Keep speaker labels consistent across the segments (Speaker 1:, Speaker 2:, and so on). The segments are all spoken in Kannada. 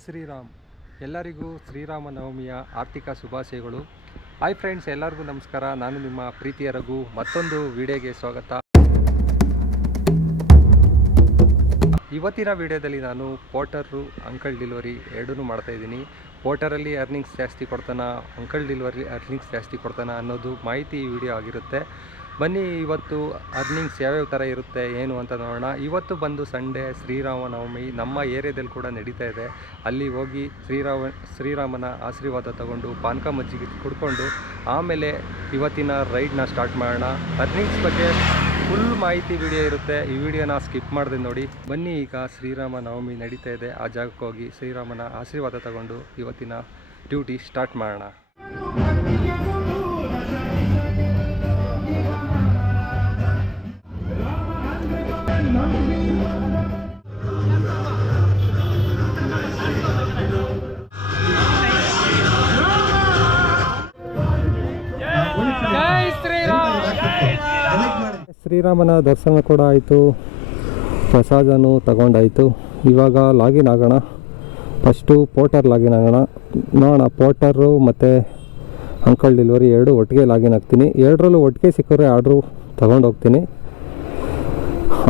Speaker 1: ಶ್ರೀರಾಮ್. ಎಲ್ಲರಿಗೂ ಶ್ರೀರಾಮ ನವಮಿಯ ಆರ್ಥಿಕ ಶುಭಾಶಯಗಳು. ಹಾಯ್ ಫ್ರೆಂಡ್ಸ್ ಎಲ್ಲರಿಗೂ ನಮಸ್ಕಾರ. ನಾನು ನಿಮ್ಮ ಪ್ರೀತಿಯ ರಘು. ಮತ್ತೊಂದು ವಿಡಿಯೋಗೆ ಸ್ವಾಗತ. ಇವತ್ತಿನ ವಿಡಿಯೋದಲ್ಲಿ ನಾನು ಪೋಟರು ಅಂಕಲ್ ಡಿಲಿವರಿ ಎರಡೂ ಮಾಡ್ತಾ ಇದ್ದೀನಿ. ಪೋಟರಲ್ಲಿ ಅರ್ನಿಂಗ್ಸ್ ಜಾಸ್ತಿ ಕೊಡ್ತಾನ ಅಂಕಲ್ ಡಿಲಿವರಿ ಅರ್ನಿಂಗ್ಸ್ ಜಾಸ್ತಿ ಕೊಡ್ತಾನ ಅನ್ನೋದು ಮಾಹಿತಿ ಈ ವಿಡಿಯೋ ಆಗಿರುತ್ತೆ. ಬನ್ನಿ, ಇವತ್ತು ಅರ್ನಿಂಗ್ಸ್ ಯಾವ್ಯಾವ ಥರ ಇರುತ್ತೆ, ಏನು ಅಂತ ನೋಡೋಣ. ಇವತ್ತು ಬಂದು ಸಂಡೇ ಶ್ರೀರಾಮನವಮಿ ನಮ್ಮ ಏರಿಯಾದಲ್ಲಿ ಕೂಡ ನಡೀತಾ ಇದೆ. ಅಲ್ಲಿ ಹೋಗಿ ಶ್ರೀರಾಮ, ಶ್ರೀರಾಮನ ಆಶೀರ್ವಾದ ತಗೊಂಡು, ಪಾನಕ ಮಜ್ಜಿಗೆ ಕುಡ್ಕೊಂಡು, ಆಮೇಲೆ ಇವತ್ತಿನ ರೈಡ್ನ ಸ್ಟಾರ್ಟ್ ಮಾಡೋಣ. ಅರ್ನಿಂಗ್ಸ್ ಬಗ್ಗೆ ಫುಲ್ ಮಾಹಿತಿ ವಿಡಿಯೋ ಇರುತ್ತೆ. ಈ ವಿಡಿಯೋನ ಸ್ಕಿಪ್ ಮಾಡಿದೆ ನೋಡಿ. ಬನ್ನಿ, ಈಗ ಶ್ರೀರಾಮ ನವಮಿ ನಡೀತಾ ಇದೆ. ಆ ಜಾಗಕ್ಕೆ ಹೋಗಿ ಶ್ರೀರಾಮನ ಆಶೀರ್ವಾದ ತಗೊಂಡು, ಇವತ್ತಿನ ಡ್ಯೂಟಿ ಸ್ಟಾರ್ಟ್ ಮಾಡೋಣ. ಶ್ರೀರಾಮನ ದರ್ಶನ ಕೂಡ ಆಯಿತು. ಪ್ರಸಾದನೂ ತಗೊಂಡಾಯಿತು. ಇವಾಗ ಲಾಗಿನ್ ಆಗೋಣ. ಫಸ್ಟು ಪೋರ್ಟರ್ ಲಾಗಿನ್ ಆಗೋಣ. ನೋಡೋಣ, ಪೋರ್ಟರು ಮತ್ತು ಅಂಕಲ್ ಡೆಲಿವರಿ ಎರಡು ಒಟ್ಟಿಗೆ ಲಾಗಿನ್ ಆಗ್ತೀನಿ. ಎರಡರಲ್ಲೂ ಒಟ್ಟಿಗೆ ಸಿಕ್ಕರೆ ಆರ್ಡ್ರು ತಗೊಂಡು ಹೋಗ್ತೀನಿ.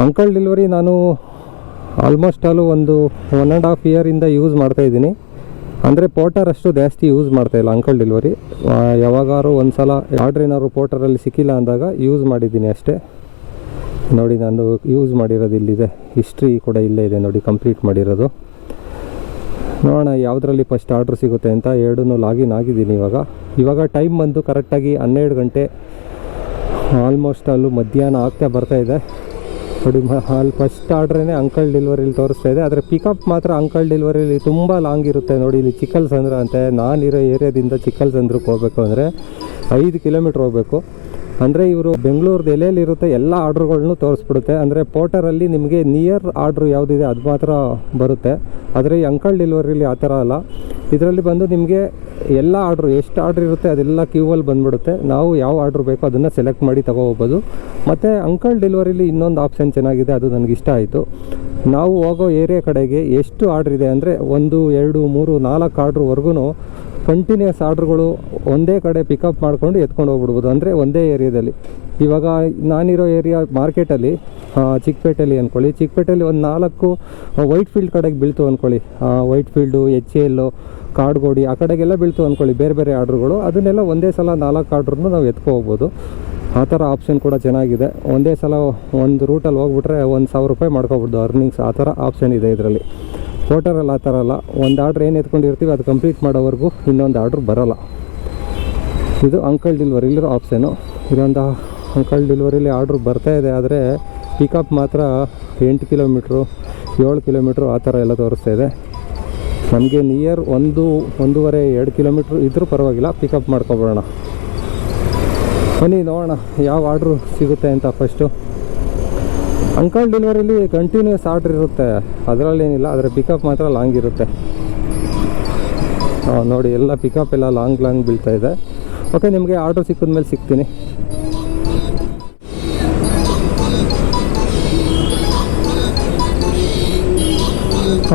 Speaker 1: ಅಂಕಲ್ ಡೆಲಿವರಿ ನಾನು ಆಲ್ಮೋಸ್ಟ್ ಆಲು ಒಂದು ಒನ್ ಆ್ಯಂಡ್ ಹಾಫ್ ಇಯರಿಂದ ಯೂಸ್ ಮಾಡ್ತಾಯಿದ್ದೀನಿ ಅಂದರೆ ಪೋರ್ಟರ್ ಅಷ್ಟು ಜಾಸ್ತಿ ಯೂಸ್ ಮಾಡ್ತಾಯಿಲ್ಲ ಅಂಕಲ್ ಡೆಲಿವರಿ. ಯಾವಾಗಾರು ಒಂದು ಸಲ ಆರ್ಡ್ರ್ ಏನಾದ್ರು ಪೋರ್ಟರಲ್ಲಿ ಸಿಕ್ಕಿಲ್ಲ ಅಂದಾಗ ಯೂಸ್ ಮಾಡಿದ್ದೀನಿ ಅಷ್ಟೇ. ನೋಡಿ, ನಾನು ಯೂಸ್ ಮಾಡಿರೋದು ಇಲ್ಲಿದೆ. ಹಿಸ್ಟ್ರಿ ಕೂಡ ಇಲ್ಲೇ ಇದೆ ನೋಡಿ ಕಂಪ್ಲೀಟ್ ಮಾಡಿರೋದು. ನೋಡೋಣ ಯಾವುದರಲ್ಲಿ ಫಸ್ಟ್ ಆರ್ಡ್ರ್ ಸಿಗುತ್ತೆ ಅಂತ. ಎರಡೂ ಲಾಗಿನ್ ಆಗಿದ್ದೀನಿ ಇವಾಗ. ಇವಾಗ ಟೈಮ್ ಬಂದು ಕರೆಕ್ಟಾಗಿ ಹನ್ನೆರಡು ಗಂಟೆ ಆಲ್ಮೋಸ್ಟ್ ಅಲ್ಲೂ ಮಧ್ಯಾಹ್ನ ಆಗ್ತಾ ಬರ್ತಾ ಇದೆ. ನೋಡಿ ಅಲ್ಲಿ ಫಸ್ಟ್ ಆರ್ಡ್ರೇ ಅಂಕಲ್ ಡೆಲಿವರಿಲಿ ತೋರಿಸ್ತಾ ಇದೆ. ಆದರೆ ಪಿಕಪ್ ಮಾತ್ರ ಅಂಕಲ್ ಡೆಲಿವರಿಲಿ ತುಂಬ ಲಾಂಗ್ ಇರುತ್ತೆ ನೋಡಿ. ಇಲ್ಲಿ ಚಿಕ್ಕಲ್ಸಂದ್ರ ಅಂತೆ, ನಾನಿರೋ ಏರಿಯಾದಿಂದ ಚಿಕ್ಕಲ್ಸಂದ್ರಕ್ಕೆ ಹೋಗಬೇಕು ಅಂದರೆ ಐದು ಕಿಲೋಮೀಟ್ರ್ ಹೋಗಬೇಕು. ಅಂದರೆ ಇವರು ಬೆಂಗಳೂರ್ದು ಎಲ್ಲೆಲ್ಲಿರುತ್ತೆ ಎಲ್ಲ ಆರ್ಡ್ರುಗಳನ್ನು ತೋರಿಸ್ಬಿಡುತ್ತೆ. ಅಂದರೆ ಪೋರ್ಟರಲ್ಲಿ ನಿಮಗೆ ನಿಯರ್ ಆರ್ಡ್ರು ಯಾವುದಿದೆ ಅದು ಮಾತ್ರ ಬರುತ್ತೆ. ಆದರೆ ಈ ಅಂಕಲ್ ಡೆಲಿವರಿಲಿ ಆ ಥರ ಅಲ್ಲ. ಇದರಲ್ಲಿ ಬಂದು ನಿಮಗೆ ಎಲ್ಲ ಆರ್ಡ್ರು ಎಷ್ಟು ಆರ್ಡ್ರ್ ಇರುತ್ತೆ ಅದೆಲ್ಲ ಕ್ಯೂವಲ್ಲಿ ಬಂದ್ಬಿಡುತ್ತೆ. ನಾವು ಯಾವ ಆರ್ಡ್ರ್ ಬೇಕೋ ಅದನ್ನು ಸೆಲೆಕ್ಟ್ ಮಾಡಿ ತಗೋಬೋದು. ಮತ್ತು ಅಂಕಲ್ ಡೆಲಿವರಿಲಿ ಇನ್ನೊಂದು ಆಪ್ಷನ್ ಚೆನ್ನಾಗಿದೆ, ಅದು ನನಗೆ ಇಷ್ಟ ಆಯಿತು. ನಾವು ಹೋಗೋ ಏರಿಯಾ ಕಡೆಗೆ ಎಷ್ಟು ಆರ್ಡ್ರ್ ಇದೆ ಅಂದರೆ ಒಂದು, ಎರಡು, ಮೂರು, ನಾಲ್ಕು ಆರ್ಡ್ರ್ವರೆಗೂ ಕಂಟಿನ್ಯೂಸ್ ಆರ್ಡ್ರ್ಗಳು ಒಂದೇ ಕಡೆ ಪಿಕಪ್ ಮಾಡಿಕೊಂಡು ಎತ್ಕೊಂಡು ಹೋಗ್ಬಿಡ್ಬೋದು. ಅಂದರೆ ಒಂದೇ ಏರಿಯಾದಲ್ಲಿ. ಇವಾಗ ನಾನಿರೋ ಏರಿಯಾ ಮಾರ್ಕೆಟಲ್ಲಿ ಚಿಕ್ಕಪೇಟೆಯಲ್ಲಿ ಅಂದ್ಕೊಳ್ಳಿ ಚಿಕ್ಕಪೇಟೆಯಲ್ಲಿ ಒಂದು ನಾಲ್ಕು ವೈಟ್ ಫೀಲ್ಡ್ ಕಡೆಗೆ ಬೀಳ್ತು ಅಂದ್ಕೊಳ್ಳಿ ವೈಟ್ ಫೀಲ್ಡು ಎಚ್ ಎಲ್ಲು ಕಾಡ್ಗೋಡಿ ಆ ಕಡೆಗೆಲ್ಲ ಬೀಳ್ತು ಅಂದ್ಕೊಳ್ಳಿ ಬೇರೆ ಬೇರೆ ಆರ್ಡ್ರುಗಳು. ಅದನ್ನೆಲ್ಲ ಒಂದೇ ಸಲ ನಾಲ್ಕು ಆರ್ಡ್ರನ್ನು ನಾವು ಎತ್ಕೊ ಹೋಗ್ಬೋದು ಆ ಥರ ಆಪ್ಷನ್ ಕೂಡ ಚೆನ್ನಾಗಿದೆ. ಒಂದೇ ಸಲ ಒಂದು ರೂಟಲ್ಲಿ ಹೋಗ್ಬಿಟ್ರೆ ಒಂದು ಸಾವಿರ ರೂಪಾಯಿ ಮಾಡ್ಕೊಬಿಡ್ದು ಅರ್ನಿಂಗ್ಸ್. ಆ ಥರ ಆಪ್ಷನ್ ಇದೆ ಇದರಲ್ಲಿ. ಫೋಟರಲ್ಲಿ ಆ ಥರ ಅಲ್ಲ. ಒಂದು ಆರ್ಡ್ರ್ ಏನು ಎತ್ಕೊಂಡಿರ್ತೀವಿ, ಅದು ಕಂಪ್ಲೀಟ್ ಮಾಡೋವರೆಗೂ ಇನ್ನೊಂದು ಆರ್ಡ್ರ್ ಬರೋಲ್ಲ. ಇದು ಅಂಕಲ್ ಡೆಲಿವರಿಲಿರೋ ಆಪ್ಷನು ಇದೊಂದು ಅಂಕಲ್ ಡಿಲ್ವರಿಲಿ ಆರ್ಡ್ರ್ ಬರ್ತಾ ಇದೆ, ಆದರೆ ಪಿಕಪ್ ಮಾತ್ರ ಎಂಟು ಕಿಲೋಮೀಟ್ರು ಏಳು ಕಿಲೋಮೀಟ್ರು ಆ ಥರ ಎಲ್ಲ ತೋರಿಸ್ತಾ ಇದೆ. ನಮಗೆ ನಿಯರ್ ಒಂದು, ಒಂದೂವರೆ, ಎರಡು ಕಿಲೋಮೀಟ್ರ್ ಇದ್ದರೂ ಪರವಾಗಿಲ್ಲ ಪಿಕಪ್ ಮಾಡ್ಕೊಬಿಡೋಣ ಬನ್ನಿ, ನೋಡೋಣ, ಯಾವ ಆರ್ಡ್ರು ಸಿಗುತ್ತೆ ಅಂತ ಫಸ್ಟು ಅಂಕಲ್ ಡೆಲಿವರಿಲಿ ಕಂಟಿನ್ಯೂಸ್ ಆರ್ಡ್ರ್ ಇರುತ್ತೆ. ಅದರಲ್ಲೇನಿಲ್ಲ ಆದರೆ ಪಿಕಪ್ ಮಾತ್ರ ಲಾಂಗ್ ಇರುತ್ತೆ. ನೋಡಿ, ಎಲ್ಲ ಪಿಕಪ್ ಎಲ್ಲ ಲಾಂಗ್ ಲಾಂಗ್ ಬೀಳ್ತಾ ಇದೆ. ಓಕೆ ನಿಮಗೆ ಆರ್ಡ್ರ್ ಸಿಕ್ಕಿದ ಮೇಲೆ ಸಿಗ್ತೀನಿ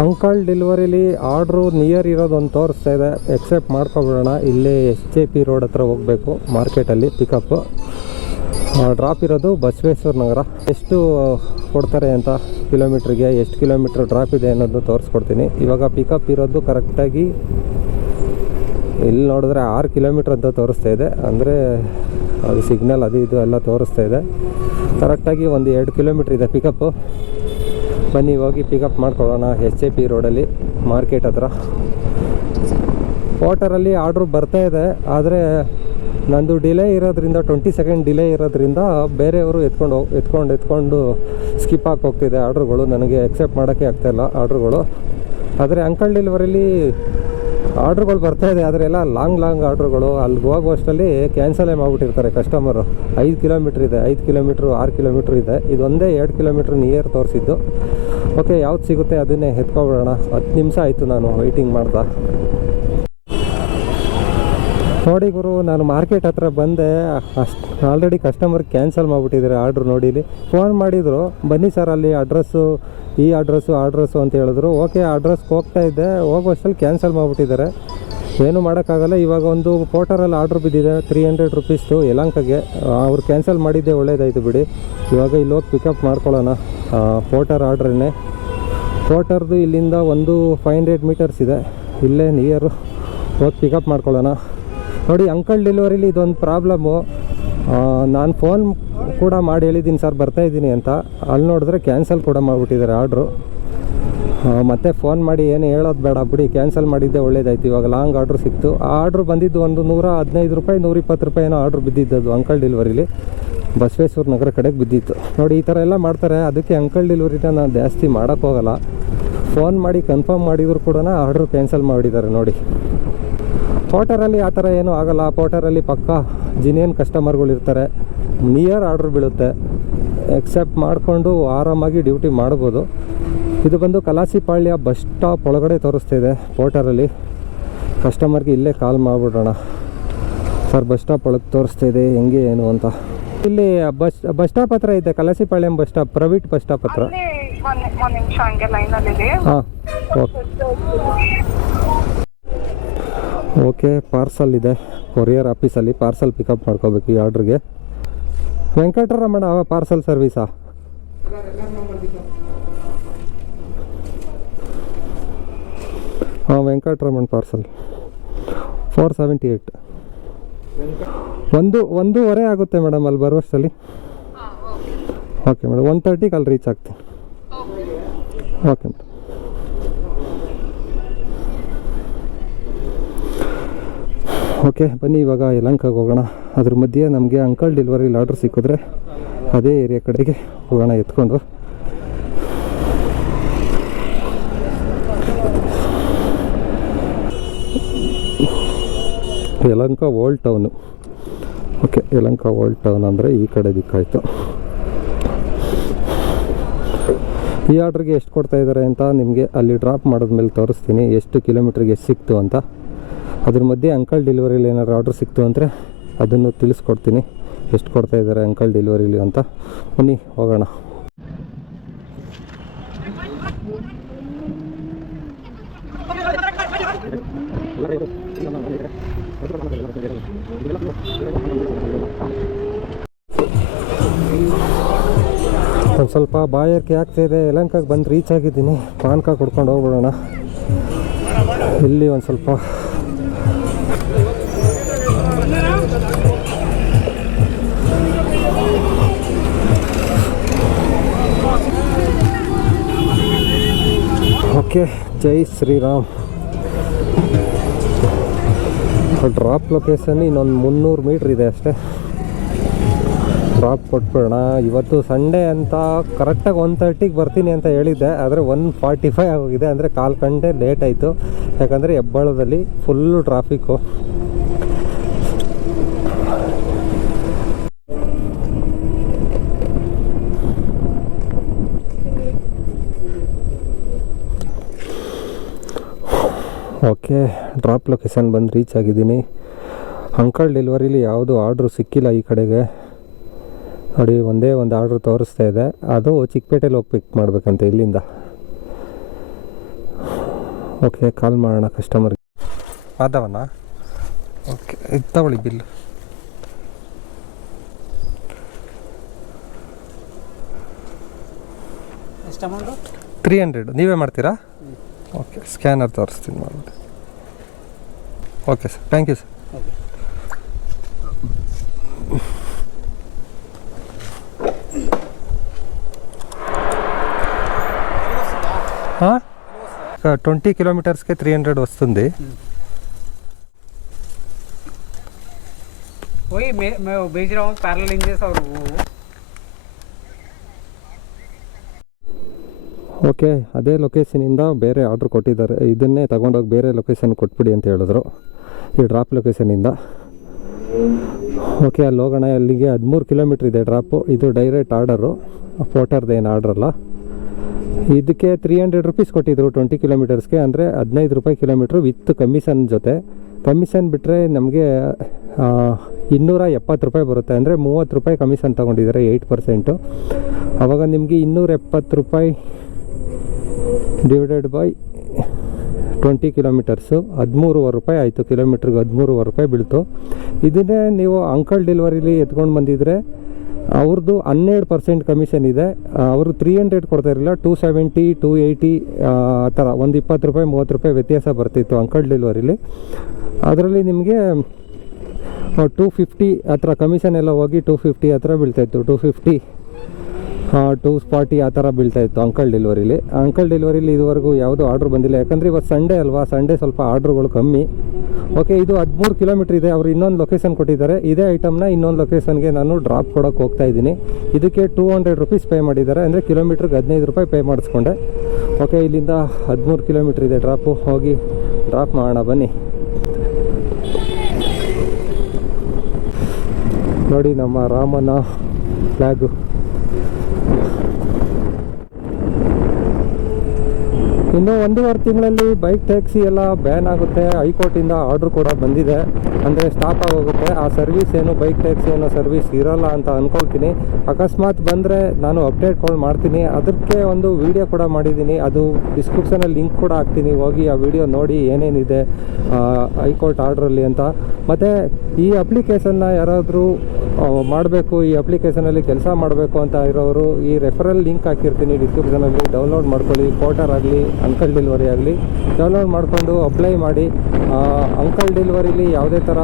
Speaker 1: ಅಂಕಲ್ ಡೆಲಿವರಿಲಿ ಆರ್ಡ್ರು ನಿಯರ್ ಇರೋದೊಂದು ತೋರಿಸ್ತಾ ಇದೆ. ಎಕ್ಸೆಪ್ಟ್ ಮಾಡ್ಕೊಬಿಡೋಣ. ಇಲ್ಲೇ ಎಸ್ ಜೆ ಪಿ ರೋಡ್ ಹತ್ರ ಹೋಗಬೇಕು ಮಾರ್ಕೆಟಲ್ಲಿ ಪಿಕಪ್ಪು ಡ್ರಾಪ್ ಇರೋದು ಬಸವೇಶ್ವರ ನಗರ. ಎಷ್ಟು ಕೊಡ್ತಾರೆ ಅಂತ ಕಿಲೋಮೀಟ್ರಿಗೆ, ಎಷ್ಟು ಕಿಲೋಮೀಟ್ರ್ ಡ್ರಾಪ್ ಇದೆ ಅನ್ನೋದು ತೋರಿಸ್ಕೊಡ್ತೀನಿ. ಇವಾಗ ಪಿಕಪ್ ಇರೋದು ಕರೆಕ್ಟಾಗಿ ಇಲ್ಲಿ ನೋಡಿದ್ರೆ ಆರು ಕಿಲೋಮೀಟ್ರ್ ಅಂತ ತೋರಿಸ್ತಾ ಇದೆ. ಅಂದರೆ, ಅದು ಸಿಗ್ನಲ್ ಅದು ಇದು ಎಲ್ಲ ತೋರಿಸ್ತಾ ಇದೆ. ಕರೆಕ್ಟಾಗಿ ಒಂದು ಎರಡು ಕಿಲೋಮೀಟ್ರ್ ಇದೆ ಪಿಕಪ್ಪು ಬನ್ನಿ, ಹೋಗಿ ಪಿಕಪ್ ಮಾಡ್ಕೊಳ್ಳೋಣ ಎಚ್ ಎ ಪಿ ರೋಡಲ್ಲಿ ಮಾರ್ಕೆಟ್ ಹತ್ರ. ವಾಟರಲ್ಲಿ ಆರ್ಡ್ರು ಬರ್ತಾ ಇದೆ. ಆದರೆ ನಂದು ಡಿಲೇ ಇರೋದ್ರಿಂದ ಟ್ವೆಂಟಿ ಸೆಕೆಂಡ್ ಡಿಲೇ ಇರೋದ್ರಿಂದ ಬೇರೆಯವರು ಎತ್ಕೊಂಡು ಎತ್ಕೊಂಡು ಎತ್ಕೊಂಡು ಸ್ಕಿಪ್ ಆಗಿ ಹೋಗ್ತಿದೆ ಆರ್ಡ್ರ್ಗಳು. ನನಗೆ ಎಕ್ಸೆಪ್ಟ್ ಮಾಡೋಕ್ಕೆ ಆಗ್ತಾಯಿಲ್ಲ ಆರ್ಡ್ರುಗಳು. ಆದರೆ ಅಂಕಲ್ ಡೆಲಿವರಿಲಿ ಆರ್ಡ್ರ್ಗಳು ಬರ್ತಾ ಇದೆ, ಆದರೆ ಎಲ್ಲ ಲಾಂಗ್ ಲಾಂಗ್ ಆರ್ಡ್ರುಗಳು. ಅಲ್ಲಿ ಹೋಗುವಷ್ಟರಲ್ಲಿ ಕ್ಯಾನ್ಸಲೇ ಮಾಡಿಬಿಟ್ಟಿರ್ತಾರೆ ಕಸ್ಟಮರು ಐದು ಕಿಲೋಮೀಟ್ರ್ ಇದೆ, ಐದು ಕಿಲೋಮೀಟ್ರು ಆರು ಕಿಲೋಮೀಟ್ರ್ ಇದೆ. ಇದೊಂದೇ ಎರಡು ಕಿಲೋಮೀಟ್ರ್ ನಿಯರ್ ತೋರಿಸಿದ್ದು. ಓಕೆ ಯಾವ್ದು ಸಿಗುತ್ತೆ ಅದನ್ನೇ ಎತ್ಕೊಬಿಡೋಣ. ಹತ್ತು ನಿಮಿಷ ಆಯಿತು ನಾನು ವೆಯ್ಟಿಂಗ್ ಮಾಡ್ದೆ ನೋಡಿ ಗುರು, ನಾನು ಮಾರ್ಕೆಟ್ ಹತ್ರ ಬಂದೆ. ಅಷ್ಟು ಆಲ್ರೆಡಿ ಕಸ್ಟಮರ್ ಕ್ಯಾನ್ಸಲ್ ಮಾಡಿಬಿಟ್ಟಿದ್ದಾರೆ ಆರ್ಡ್ರ್ ನೋಡಿ ಇಲ್ಲಿ ಫೋನ್ ಮಾಡಿದರು, ಬನ್ನಿ ಸರ್ ಅಲ್ಲಿ ಅಡ್ರೆಸ್ಸು ಈ ಅಡ್ರೆಸ್ಸು ಆಡ್ರೆಸ್ಸು ಅಂತ ಹೇಳಿದ್ರು. ಓಕೆ ಅಡ್ರೆಸ್ಗೆ ಹೋಗ್ತಾ ಇದ್ದೆ. ಹೋಗೋಷ್ಟಲ್ಲಿ ಕ್ಯಾನ್ಸಲ್ ಮಾಡಿಬಿಟ್ಟಿದ್ದಾರೆ. ಏನು ಮಾಡೋಕ್ಕಾಗಲ್ಲ, ಇವಾಗ ಒಂದು ಪೋಟರಲ್ಲಿ ಆರ್ಡ್ರ್ ಬಿದ್ದಿದೆ ತ್ರೀ ಹಂಡ್ರೆಡ್ ರುಪೀಸ್ದು ಯಲಂಕಗೆ ಅವ್ರು ಕ್ಯಾನ್ಸಲ್ ಮಾಡಿದ್ದೆ ಒಳ್ಳೇದಾಯಿತು ಬಿಡಿ. ಇವಾಗ ಇಲ್ಲಿ ಹೋಗಿ ಪಿಕಪ್ ಮಾಡ್ಕೊಳ್ಳೋಣ ಪೋಟರ್ ಆರ್ಡ್ರನ್ನೇ ಪೋಟರ್ದು ಇಲ್ಲಿಂದ ಒಂದು ಫೈವ್ ಹಂಡ್ರೆಡ್ ಮೀಟರ್ಸ್ ಇದೆ. ಇಲ್ಲೇ ನಿಯರು ಹೋಗಿ ಪಿಕಪ್ ಮಾಡ್ಕೊಳ್ಳೋಣ. ನೋಡಿ ಅಂಕಲ್ ಡೆಲಿವರಿಲಿ ಇದೊಂದು ಪ್ರಾಬ್ಲಮ್ಮು ನಾನು ಫೋನ್ ಕೂಡ ಮಾಡಿ ಹೇಳಿದ್ದೀನಿ ಸರ್ ಬರ್ತಾಯಿದ್ದೀನಿ ಅಂತ. ಅಲ್ಲಿ ನೋಡಿದ್ರೆ ಕ್ಯಾನ್ಸಲ್ ಕೂಡ ಮಾಡಿಬಿಟ್ಟಿದ್ದಾರೆ ಆರ್ಡ್ರು ಮತ್ತೆ ಫೋನ್ ಮಾಡಿ ಏನು ಹೇಳೋದು ಬೇಡ ಬಿಡಿ ಕ್ಯಾನ್ಸಲ್ ಮಾಡಿದ್ದೆ ಒಳ್ಳೇದಾಯ್ತು, ಇವಾಗ ಲಾಂಗ್ ಆರ್ಡ್ರ್ ಸಿಕ್ತು. ಆ ಆರ್ಡ್ರ್ ಬಂದಿದ್ದು ಒಂದು ನೂರ ಹದಿನೈದು ರೂಪಾಯಿ, ನೂರ ಇಪ್ಪತ್ತು ರೂಪಾಯಿ ಏನೋ ಆರ್ಡ್ರ್ ಬಿದ್ದಿದ್ದದು ಅಂಕಲ್ ಡೆಲಿವರಿಲಿ ಬಸವೇಶ್ವರ ನಗರ ಕಡೆಗೆ ಬಿದ್ದಿತ್ತು. ನೋಡಿ, ಈ ಥರ ಎಲ್ಲ ಮಾಡ್ತಾರೆ. ಅದಕ್ಕೆ ಅಂಕಲ್ ಡೆಲಿವರಿನ ನಾನು ಜಾಸ್ತಿ ಮಾಡೋಕ್ಕೋಗಲ್ಲ ಫೋನ್ ಮಾಡಿ ಕನ್ಫರ್ಮ್ ಮಾಡಿದ್ರು ಕೂಡ ಆರ್ಡ್ರ್ ಕ್ಯಾನ್ಸಲ್ ಮಾಡಿದ್ದಾರೆ ನೋಡಿ. ಪೋಟರಲ್ಲಿ ಆ ಥರ ಏನೂ ಆಗಲ್ಲ. ಪೋಟರಲ್ಲಿ ಪಕ್ಕ ಜಿನೇನ್ ಕಸ್ಟಮರ್ಗಳು ಇರ್ತಾರೆ. ನಿಯರ್ ಆರ್ಡ್ರ್ ಬೀಳುತ್ತೆ. ಎಕ್ಸೆಪ್ಟ್ ಮಾಡಿಕೊಂಡು ಆರಾಮಾಗಿ ಡ್ಯೂಟಿ ಮಾಡ್ಬೋದು. ಇದು ಬಂದು ಕಲಾಸಿಪಾಳ್ಯ ಬಸ್ ಸ್ಟಾಪ್ ಒಳಗಡೆ ತೋರಿಸ್ತಿದೆ ಪೋಟರಲ್ಲಿ ಕಸ್ಟಮರ್ಗೆ ಇಲ್ಲೇ ಕಾಲ್ ಮಾಡಿಬಿಡೋಣ. ಸರ್ ಬಸ್ ಸ್ಟಾಪ್ ಒಳಗೆ ತೋರಿಸ್ತಾ ಇದೆ ಹೆಂಗೆ ಏನು ಅಂತ. ಇಲ್ಲಿ ಬಸ್ ಬಸ್ ಸ್ಟಾಪ್ ಹತ್ರ ಇದೆ Kalasipalyam bus stop private bus stop ಹತ್ರ. ಹಾಂ ಓಕೆ ಓಕೆ ಪಾರ್ಸಲ್ ಇದೆ. ಕೊರಿಯರ್ ಆಫೀಸಲ್ಲಿ ಪಾರ್ಸಲ್ ಪಿಕಪ್ ಮಾಡ್ಕೋಬೇಕು ಈ ಆರ್ಡ್ರಿಗೆ ವೆಂಕಟರಮಣ ಪಾರ್ಸಲ್ ಸರ್ವಿಸಾ ಹಾಂ Venkataraman parcel four seventy eight ಒಂದು ಒಂದೂವರೆ ಆಗುತ್ತೆ ಮೇಡಮ್ ಅಲ್ಲಿ ಬರುವಷ್ಟರಲ್ಲಿ ಓಕೆ ಮೇಡಮ್ ಒನ್ ತರ್ಟಿಗೆ ಅಲ್ಲಿ ರೀಚ್ ಆಗ್ತೀನಿ. ಓಕೆ ಮೇಡಮ್ ಓಕೆ, ಬನ್ನಿ ಇವಾಗ ಯಲಂಕಾಗೆ ಹೋಗೋಣ. ಅದ್ರ ಮಧ್ಯೆ ನಮಗೆ ಅಂಕಲ್ ಡೆಲಿವರಿ ಆರ್ಡ್ರ್ ಸಿಕ್ಕಿದ್ರೆ ಅದೇ ಏರಿಯಾ ಕಡೆಗೆ ಹೋಗೋಣ ಎತ್ಕೊಂಡು. Yelahanka old town okay Yelahanka old town ಅಂದರೆ ಈ ಕಡೆ ದಿಕ್ಕಾಯಿತು. ಈ ಆರ್ಡ್ರಿಗೆ ಎಷ್ಟು ಕೊಡ್ತಾ ಇದ್ದಾರೆ ಅಂತ ನಿಮಗೆ ಅಲ್ಲಿ ಡ್ರಾಪ್ ಮಾಡಿದ್ಮೇಲೆ ತೋರಿಸ್ತೀನಿ. ಎಷ್ಟು ಕಿಲೋಮೀಟ್ರಿಗೆ ಎಷ್ಟು ಸಿಕ್ತು ಅಂತ. ಅದ್ರ ಮಧ್ಯೆ ಅಂಕಲ್ ಡೆಲಿವರಿಲಿ ಏನಾದ್ರು ಆರ್ಡ್ರ್ ಸಿಕ್ತು ಅಂದರೆ ಅದನ್ನು ತಿಳಿಸ್ಕೊಡ್ತೀನಿ. ಎಷ್ಟು ಕೊಡ್ತಾ ಇದ್ದಾರೆ ಅಂಕಲ್ ಡೆಲಿವರಿಲಿ ಅಂತ. ಬನ್ನಿ, ಹೋಗೋಣ. ಒಂದು ಸ್ವಲ್ಪ ಬಾಯರ್ಕೆ ಆಗ್ತಾಯಿದೆ ಯಲಂಕಾಗೆ ಬಂದು ರೀಚ್ ಆಗಿದ್ದೀನಿ. ಪಾನ್ಕ ಕುಡ್ಕೊಂಡು ಹೋಗ್ಬಿಡೋಣ. ಇಲ್ಲಿ ಒಂದು ಸ್ವಲ್ಪ ಓಕೆ, ಜೈ ಶ್ರೀರಾಮ್. ಡ್ರಾಪ್ ಲೊಕೇಶನ್ ಇನ್ನೊಂದು ಮುನ್ನೂರು ಮೀಟ್ರ್ ಇದೆ ಅಷ್ಟೇ. ಡ್ರಾಪ್ ಕೊಟ್ಬಿಡೋಣ. ಇವತ್ತು ಸಂಡೇ ಅಂತ ಕರೆಕ್ಟಾಗಿ ಒನ್ ತರ್ಟಿಗೆ ಬರ್ತೀನಿ ಅಂತ ಹೇಳಿದ್ದೆ, ಆದರೆ ಒನ್ ಫಾರ್ಟಿ ಫೈವ್ ಆಗೋಗಿದೆ ಅಂದರೆ ಕಾಲು ಗಂಟೆ ಲೇಟ್ ಆಯಿತು. ಯಾಕಂದರೆ ಹೆಬ್ಬಾಳದಲ್ಲಿ full traffic okay drop location ಬಂದು ರೀಚ್ ಆಗಿದ್ದೀನಿ. ಅಂಕಲ್ ಡೆಲಿವರಿಲಿ ಯಾವುದು ಆರ್ಡ್ರು ಸಿಕ್ಕಿಲ್ಲ ಈ ಕಡೆಗೆ. ನೋಡಿ ಒಂದೇ ಒಂದು ಆರ್ಡ್ರ್ ತೋರಿಸ್ತಾ ಇದೆ. ಅದು ಚಿಕ್ಕಪೇಟೆಲಿ ಹೋಗಿ ಪಿಕ್ ಮಾಡಬೇಕಂತೆ ಇಲ್ಲಿಂದ. ಓಕೆ ಕಾಲ್ ಮಾಡೋಣ ಕಸ್ಟಮರ್ಗೆ ಆದವನ ಓಕೆ ಇದು ತಗೊಳ್ಳಿ ಬಿಲ್.
Speaker 2: ಎಷ್ಟು ಅಮೌಂಟು
Speaker 1: ತ್ರೀ ಹಂಡ್ರೆಡ್ ನೀವೇ ಮಾಡ್ತೀರಾ? ಓಕೆ ಸ್ಕ್ಯಾನರ್ ತೋರಿಸ್ತೀನಿ ಮಾಡಿಬಿಟ್ಟು okay sir thank you sir
Speaker 2: okay
Speaker 1: twenty కిలోమీటర్స్కి three hundred వస్తుంది
Speaker 2: वही मैं मैं वो भेज रहा हूँ पैरल इंजेस और वो
Speaker 1: ಓಕೆ, ಅದೇ ಲೊಕೇಶನಿಂದ ಬೇರೆ ಆರ್ಡ್ರ್ ಕೊಟ್ಟಿದ್ದಾರೆ. ಇದನ್ನೇ ತಗೊಂಡೋಗಿ ಬೇರೆ ಲೊಕೇಶನ್ ಕೊಟ್ಬಿಡಿ ಅಂತ ಹೇಳಿದ್ರು. ಈ ಡ್ರಾಪ್ ಲೊಕೇಶನಿಂದ ಓಕೆ, ಅಲ್ಲಿ ಹೋಗೋಣ. ಅಲ್ಲಿಗೆ ಹದಿಮೂರು ಕಿಲೋಮೀಟ್ರ್ ಇದೆ ಡ್ರಾಪು ಇದು ಡೈರೆಕ್ಟ್ ಆರ್ಡರು ಫೋಟರ್ದು ಏನು ಆರ್ಡ್ರಲ್ಲ ಇದಕ್ಕೆ ತ್ರೀ ಹಂಡ್ರೆಡ್ ರುಪೀಸ್ ಕೊಟ್ಟಿದ್ರು ಟ್ವೆಂಟಿ ಕಿಲೋಮೀಟರ್ಸ್ಗೆ ಅಂದರೆ ಹದಿನೈದು ರೂಪಾಯಿ ಕಿಲೋಮೀಟ್ರ್ ವಿತ್ ಕಮಿಷನ್ ಜೊತೆ. ಕಮಿಷನ್ ಬಿಟ್ಟರೆ ನಮಗೆ ಇನ್ನೂರ ಎಪ್ಪತ್ತು ರೂಪಾಯಿ ಬರುತ್ತೆ. ಅಂದರೆ ಮೂವತ್ತು ರೂಪಾಯಿ ಕಮಿಷನ್ ತೊಗೊಂಡಿದ್ದಾರೆ ಏಯ್ಟ್ ಪರ್ಸೆಂಟು ಆವಾಗ ನಿಮಗೆ ಇನ್ನೂರ ಎಪ್ಪತ್ತು ರೂಪಾಯಿ ಡಿವೈಡೆಡ್ ಬೈ ಟ್ವೆಂಟಿ ಕಿಲೋಮೀಟರ್ಸು ಹದಿಮೂರುವರೆ ರೂಪಾಯಿ ಆಯಿತು ಕಿಲೋಮೀಟ್ರಿಗೆ ಹದಿಮೂರುವರೆ ರೂಪಾಯಿ ಬೀಳ್ತು. ಇದನ್ನೇ ನೀವು ಅಂಕಲ್ ಡೆಲಿವರಿಲಿ ಎತ್ಕೊಂಡು ಬಂದಿದ್ರೆ ಅವ್ರದ್ದು ಹನ್ನೆರಡು ಪರ್ಸೆಂಟ್ ಕಮಿಷನ್ ಇದೆ. ಅವರು ತ್ರೀ ಹಂಡ್ರೆಡ್ ಕೊಡ್ತಾ ಇರಲಿಲ್ಲ ಟೂ ಸೆವೆಂಟಿ ಟೂ ಏಯ್ಟಿ ಆ ಥರ, ಒಂದು ಇಪ್ಪತ್ತು ರೂಪಾಯಿ, ಮೂವತ್ತು ರೂಪಾಯಿ ವ್ಯತ್ಯಾಸ ಬರ್ತಿತ್ತು ಅಂಕಲ್ ಡೆಲಿವರಿಲಿ ಅದರಲ್ಲಿ ನಿಮಗೆ ಟೂ ಫಿಫ್ಟಿ ಹತ್ರ ಕಮಿಷನ್ ಎಲ್ಲ ಹೋಗಿ ಟೂ ಫಿಫ್ಟಿ ಹತ್ರ ಬೀಳ್ತಾಯಿತ್ತು ಟೂ ಫಿಫ್ಟಿ ಟೂ ಫಾರ್ಟಿ ಆ ಥರ ಬೀಳ್ತಾ ಇತ್ತು ಅಂಕಲ್ ಡೆಲಿವರಿಲಿ ಅಂಕಲ್ ಡೆಲಿವರಿಲಿ ಇದುವರೆಗೂ ಯಾವುದೂ ಆರ್ಡ್ರ್ ಬಂದಿಲ್ಲ. ಯಾಕಂದರೆ ಇವತ್ತು ಸಂಡೇ ಅಲ್ವಾ? ಸಂಡೇ ಸ್ವಲ್ಪ ಆರ್ಡ್ರುಗಳು ಕಮ್ಮಿ. ಓಕೆ ಇದು ಹದಿಮೂರು ಕಿಲೋಮೀಟ್ರ್ ಇದೆ. ಅವರು ಇನ್ನೊಂದು ಲೊಕೇಶನ್ ಕೊಟ್ಟಿದ್ದಾರೆ. ಇದೇ ಐಟಮ್ನ ಇನ್ನೊಂದು ಲೊಕೇಶನ್ಗೆ ನಾನು ಡ್ರಾಪ್ ಕೊಡೋಕೆ ಹೋಗ್ತಾ ಇದ್ದೀನಿ. ಇದಕ್ಕೆ ಟೂ ಹಂಡ್ರೆಡ್ ರುಪೀಸ್ ಪೇ ಮಾಡಿದ್ದಾರೆ. ಅಂದರೆ ಕಿಲೋಮೀಟ್ರಿಗೆ ಹದಿನೈದು ರೂಪಾಯಿ ಪೇ ಮಾಡಿಸ್ಕೊಂಡೆ. ಓಕೆ ಇಲ್ಲಿಂದ ಹದಿಮೂರು ಕಿಲೋಮೀಟ್ರ್ ಇದೆ ಡ್ರಾಪು ಹೋಗಿ ಡ್ರಾಪ್ ಮಾಡೋಣ, ಬನ್ನಿ. ನೋಡಿ ನಮ್ಮ ರಾಮನ ಫ್ಲ್ಯಾಗು ಇನ್ನು ಒಂದೂವರೆ ತಿಂಗಳಲ್ಲಿ ಬೈಕ್ ಟ್ಯಾಕ್ಸಿ ಎಲ್ಲ ಬ್ಯಾನ್ ಆಗುತ್ತೆ. ಹೈಕೋರ್ಟಿಂದ ಆರ್ಡ್ರ್ ಕೂಡ ಬಂದಿದೆ. ಅಂದರೆ ಸ್ಟಾಪ್ ಆಗೋಗುತ್ತೆ. ಆ ಸರ್ವಿಸ್ ಏನು ಬೈಕ್ ಟ್ಯಾಕ್ಸಿ ಏನೋ ಸರ್ವಿಸ್ ಇರೋಲ್ಲ ಅಂತ ಅಂದ್ಕೊಳ್ತೀನಿ ಅಕಸ್ಮಾತ್ ಬಂದರೆ ನಾನು ಅಪ್ಡೇಟ್ ಕಾಲ್ ಮಾಡ್ತೀನಿ. ಅದಕ್ಕೆ ಒಂದು ವಿಡಿಯೋ ಕೂಡ ಮಾಡಿದ್ದೀನಿ. ಅದು ಡಿಸ್ಕ್ರಿಪ್ಷನಲ್ಲಿ ಲಿಂಕ್ ಕೂಡ ಹಾಕ್ತೀನಿ. ಹೋಗಿ ಆ ವಿಡಿಯೋ ನೋಡಿ ಏನೇನಿದೆ ಹೈಕೋರ್ಟ್ ಆರ್ಡ್ರಲ್ಲಿ ಅಂತ. ಮತ್ತು ಈ ಅಪ್ಲಿಕೇಶನ್ನ ಯಾರಾದರೂ ಮಾಡಬೇಕು, ಈ ಅಪ್ಲಿಕೇಶನಲ್ಲಿ ಕೆಲಸ ಮಾಡಬೇಕು ಅಂತ ಇರೋರು, ಈ ರೆಫರಲ್ ಲಿಂಕ್ ಹಾಕಿರ್ತೀನಿ. ಡಿಸ್ಕ್ರಿಪ್ಷನಲ್ಲಿ ಡೌನ್ಲೋಡ್ ಮಾಡ್ಕೊಳ್ಳಿ. ಪೋರ್ಟರ್ ಆಗಲಿ ಅಂಕಲ್ ಡೆಲಿವರಿ ಆಗಲಿ ಡೌನ್ಲೋಡ್ ಮಾಡಿಕೊಂಡು ಅಪ್ಲೈ ಮಾಡಿ ಅಂಕಲ್ ಡೆಲಿವರಿಲಿ ಯಾವುದೇ ಥರ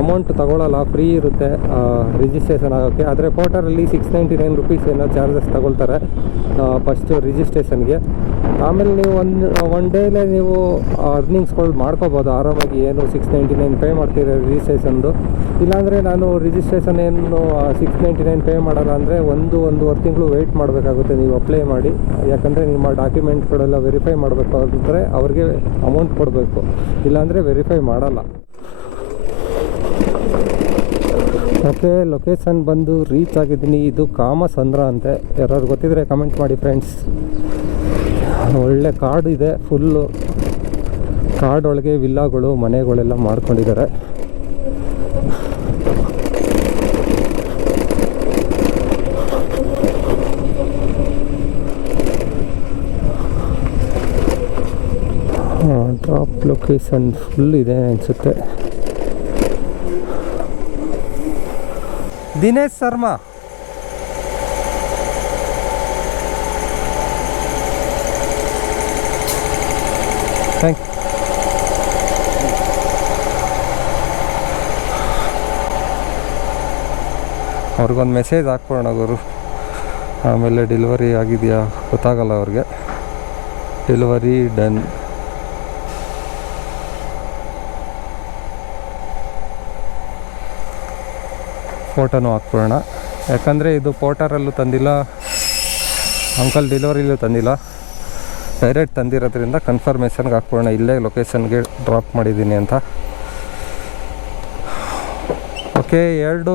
Speaker 1: ಅಮೌಂಟ್ ತಗೊಳ್ಳಲ್ಲ ಫ್ರೀ ಇರುತ್ತೆ ರಿಜಿಸ್ಟ್ರೇಷನ್ ಆಗೋಕ್ಕೆ. ಆದರೆ ಪೋರ್ಟರಲ್ಲಿ ಸಿಕ್ಸ್ ನೈಂಟಿ ನೈನ್ ರುಪೀಸ್ ಏನೋ ಚಾರ್ಜಸ್ ತಗೊಳ್ತಾರೆ ಫಸ್ಟು ರಿಜಿಸ್ಟ್ರೇಷನ್ಗೆ ಆಮೇಲೆ ನೀವು ಒಂದು ಒನ್ ಡೇಲೇ ನೀವು ಅರ್ನಿಂಗ್ಸ್ಗಳು ಮಾಡ್ಕೋಬೋದು. ಆರಾಮಾಗಿ ಏನು ಸಿಕ್ಸ್ ನೈಂಟಿ ನೈನ್ ಪೇ ಮಾಡ್ತೀರ ರಿಜಿಸ್ಟ್ರೇಷನ್ದು ಇಲ್ಲಾಂದರೆ ನಾನು ರಿಜಿಸ್ಟ್ರೇಷನ್ ಏನು ಸಿಕ್ಸ್ ನೈಂಟಿ ನೈನ್ ಪೇ ಮಾಡಲ್ಲ ಅಂದರೆ ಒಂದು, ಒಂದೂವರೆ ತಿಂಗಳು ವೆಯ್ಟ್ ಮಾಡಬೇಕಾಗುತ್ತೆ ನೀವು ಅಪ್ಲೈ ಮಾಡಿ. ಯಾಕಂದರೆ ನಿಮ್ಮ ಡಾಕ್ಯುಮೆಂಟ್ಗಳೆಲ್ಲ ವೆರಿಫೈ ಮಾಡಬೇಕು ಅಂದರೆ ಅವ್ರಿಗೆ ಅಮೌಂಟ್ ಕೊಡಬೇಕು. ಇಲ್ಲಾಂದರೆ ವೆರಿಫೈ ಮಾಡಲ್ಲ. ಓಕೆ ಲೊಕೇಶನ್ ಬಂದು ರೀಚ್ ಆಗಿದ್ದೀನಿ. ಇದು ಕಾಮಸಂದ್ರ ಅಂತೆ. ಯಾರು ಗೊತ್ತಿದ್ರೆ ಕಮೆಂಟ್ ಮಾಡಿ ಫ್ರೆಂಡ್ಸ್ ಒಳ್ಳೆ ಕಾಡು ಇದೆ ಫುಲ್ಲು ಕಾಡೊಳಗೆ ವಿಲ್ಲಾಗಳು, ಮನೆಗಳೆಲ್ಲ ಮಾಡ್ಕೊಂಡಿದ್ದಾರೆ ಡ್ರಾಪ್ ಲೊಕೇಶನ್ ಫುಲ್ ಇದೆ ಅನಿಸುತ್ತೆ. ದಿನೇಶ್ ಶರ್ಮಾ. ಅವ್ರಿಗೊಂದು ಮೆಸೇಜ್ ಹಾಕ್ಬೋಣ ಗುರು. ಆಮೇಲೆ ಡೆಲಿವರಿ ಆಗಿದೆಯಾ? ಗೊತ್ತಾಗಲ್ಲ ಅವ್ರಿಗೆ. ಡೆಲಿವರಿ ಡನ್ ಫೋಟೋನು ಹಾಕ್ಕೊಳ್ಳೋಣ ಯಾಕಂದರೆ ಇದು ಪೋಟರಲ್ಲೂ ತಂದಿಲ್ಲ ಅಂಕಲ್ ಡೆಲಿವರಿಲೂ ತಂದಿಲ್ಲ. ಡೈರೆಕ್ಟ್ ತಂದಿರೋದ್ರಿಂದ ಕನ್ಫರ್ಮೇಷನ್ಗೆ ಹಾಕ್ಕೊಳ್ಳೋಣ ಇಲ್ಲೇ ಲೊಕೇಶನ್ಗೆ ಡ್ರಾಪ್ ಮಾಡಿದ್ದೀನಿ ಅಂತ. ಓಕೆ ಎರಡು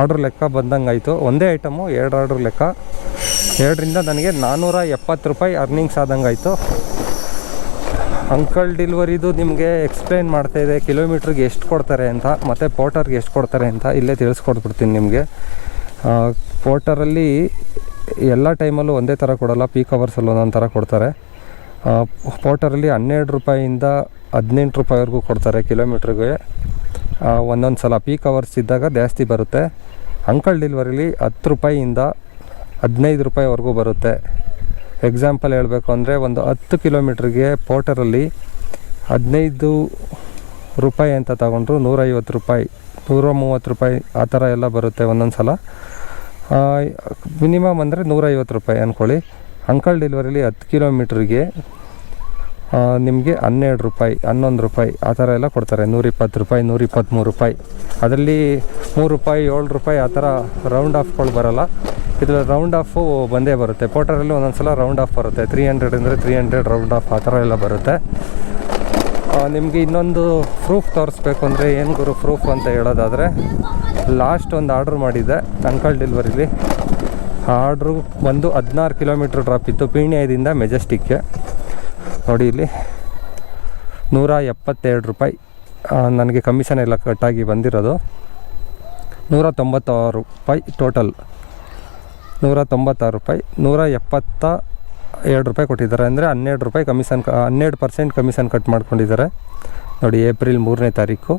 Speaker 1: ಆರ್ಡ್ರ್ ಲೆಕ್ಕ ಬಂದಂಗೆ ಆಯಿತು ಒಂದೇ ಐಟಮು, ಎರಡು ಆರ್ಡ್ರ್ ಲೆಕ್ಕ. ಎರಡರಿಂದ ನನಗೆ ನಾನ್ನೂರ ಎಪ್ಪತ್ತು ರೂಪಾಯಿ ಅರ್ನಿಂಗ್ಸ್ ಆದಂಗೆ ಆಯಿತು ಅಂಕಲ್ ಡಿಲ್ವರಿದು ನಿಮಗೆ ಎಕ್ಸ್ಪ್ಲೈನ್ ಇದೆ, ಕಿಲೋಮೀಟ್ರಿಗೆ ಎಷ್ಟು ಕೊಡ್ತಾರೆ ಅಂತ, ಮತ್ತು ಪೋರ್ಟರ್ಗೆ ಎಷ್ಟು ಕೊಡ್ತಾರೆ ಅಂತ ಇಲ್ಲೇ ತಿಳಿಸ್ಕೊಟ್ಬಿಡ್ತೀನಿ ನಿಮಗೆ. ಪೋರ್ಟರಲ್ಲಿ ಎಲ್ಲ ಟೈಮಲ್ಲೂ ಒಂದೇ ಥರ ಕೊಡಲ್ಲ, ಪೀಕ್ ಅವರ್ಸಲ್ಲಿ ಒಂದೊಂದು ಥರ ಕೊಡ್ತಾರೆ. ಪೋರ್ಟರಲ್ಲಿ ಹನ್ನೆರಡು ರೂಪಾಯಿಯಿಂದ ಹದಿನೆಂಟು ರೂಪಾಯಿವರೆಗೂ ಕೊಡ್ತಾರೆ ಕಿಲೋಮೀಟ್ರಿಗೆ. ಒಂದೊಂದು ಸಲ ಪೀಕ್ ಅವರ್ಸ್ ಇದ್ದಾಗ ಜಾಸ್ತಿ ಬರುತ್ತೆ. ಅಂಕಲ್ ಡೆಲಿವರಿಲಿ ಹತ್ತು ರೂಪಾಯಿಯಿಂದ ಹದಿನೈದು ರೂಪಾಯಿವರೆಗೂ ಬರುತ್ತೆ. ಎಕ್ಸಾಂಪಲ್ ಹೇಳಬೇಕು ಅಂದರೆ ಒಂದು ಹತ್ತು ಕಿಲೋಮೀಟ್ರಿಗೆ ಪೋರ್ಟರಲ್ಲಿ ಹದಿನೈದು ರೂಪಾಯಿ ಅಂತ ತಗೊಂಡ್ರು ನೂರೈವತ್ತು ರೂಪಾಯಿ ನೂರ ಮೂವತ್ತು ರೂಪಾಯಿ ಆ ಥರ ಎಲ್ಲ ಬರುತ್ತೆ ಒಂದೊಂದು ಸಲ ಮಿನಿಮಮ್ ಅಂದರೆ ನೂರೈವತ್ತು ರೂಪಾಯಿ ಅಂದ್ಕೊಳ್ಳಿ ಅಂಕಲ್ ಡೆಲಿವರಿಲಿ ಹತ್ತು ಕಿಲೋಮೀಟ್ರಿಗೆ ನಿಮಗೆ ಹನ್ನೆರಡು ರೂಪಾಯಿ, ಹನ್ನೊಂದು ರೂಪಾಯಿ, ಆ ಥರ ಎಲ್ಲ ಕೊಡ್ತಾರೆ. ನೂರಿಪ್ಪತ್ತು ರೂಪಾಯಿ ನೂರಿಪ್ಪತ್ತ್ಮೂರು ರೂಪಾಯಿ. ಅದರಲ್ಲಿ ಮೂರು ರೂಪಾಯಿ, ಏಳು ರೂಪಾಯಿ ಆ ಥರ ರೌಂಡ್ ಆಫ್ಗಳು ಬರೋಲ್ಲ. ಇದರಲ್ಲಿ ರೌಂಡ್ ಆಫು ಬಂದೇ ಬರುತ್ತೆ. ಪೋಟರಲ್ಲಿ ಒಂದೊಂದು ಸಲ ರೌಂಡ್ ಆಫ್ ಬರುತ್ತೆ. ತ್ರೀ ಹಂಡ್ರೆಡ್ ಅಂದರೆ ತ್ರೀ ಹಂಡ್ರೆಡ್ ರೌಂಡ್ ಆಫ್ ಆ ಥರ ಎಲ್ಲ ಬರುತ್ತೆ. ನಿಮಗೆ ಇನ್ನೊಂದು ಪ್ರೂಫ್ ತೋರಿಸ್ಬೇಕು ಅಂದರೆ ಏನು ಗುರು ಪ್ರೂಫ್ ಅಂತ ಹೇಳೋದಾದರೆ ಲಾಸ್ಟ್ ಒಂದು ಆರ್ಡ್ರ್ ಮಾಡಿದ್ದೆ ಅಂಕಲ್ ಡೆಲಿವರಿಲಿ ಆ ಆರ್ಡ್ರು ಬಂದು ಹದಿನಾರು ಕಿಲೋಮೀಟ್ರ್ ಡ್ರಾಪ್ ಇತ್ತು. ಪೀಣ್ಯದಿಂದ ಮೆಜೆಸ್ಟಿಕ್ಗೆ ನೋಡಿ ಇಲ್ಲಿ. ನೂರ ಎಪ್ಪತ್ತೆರಡು ರೂಪಾಯಿ ನನಗೆ ಕಮಿಷನ್ ಎಲ್ಲ ಕಟ್ಟಾಗಿ ಬಂದಿರೋದು. ನೂರ ತೊಂಬತ್ತಾರು ರೂಪಾಯಿ ಟೋಟಲ್ ನೂರ ತೊಂಬತ್ತಾರು ರೂಪಾಯಿ, ನೂರ ಎಪ್ಪತ್ತ ಎರಡು ರೂಪಾಯಿ ಕೊಟ್ಟಿದ್ದಾರೆ. ಅಂದರೆ ಹನ್ನೆರಡು ರೂಪಾಯಿ ಕಮಿಷನ್ ಹನ್ನೆರಡು ಪರ್ಸೆಂಟ್ ಕಮಿಷನ್ ಕಟ್ ಮಾಡ್ಕೊಂಡಿದ್ದಾರೆ. ನೋಡಿ, ಏಪ್ರಿಲ್ ಮೂರನೇ ತಾರೀಕು